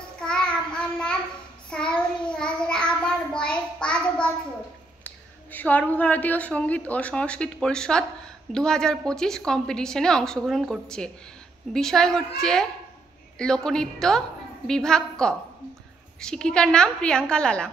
নমস্কার, আমার নাম সায়নী হাজরা, আমার বয়স 5 বছর। সর্বভারতীয় সঙ্গীত ও সংস্কৃত পরিষদ 2025 কম্পিটিশনে অংশগ্রহণ করছে। বিষয় হচ্ছে লোকনৃত্য বিভাগ ক। শিক্ষিকার নাম প্রিয়াঙ্কা লালা।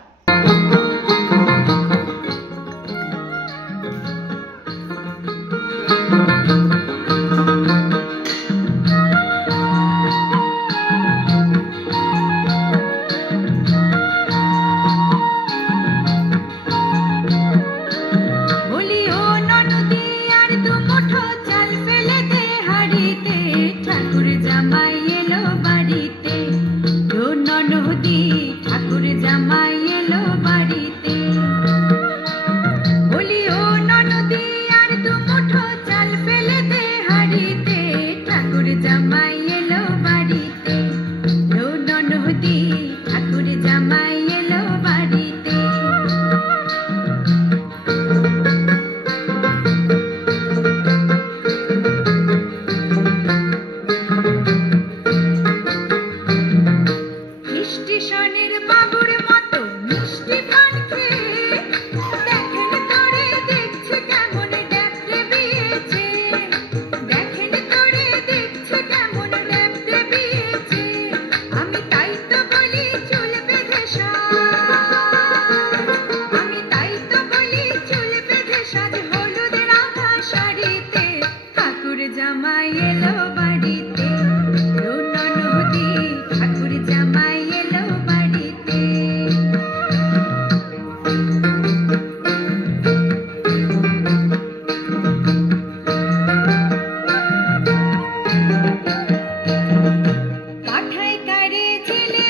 পাঠাই কারে ছেলে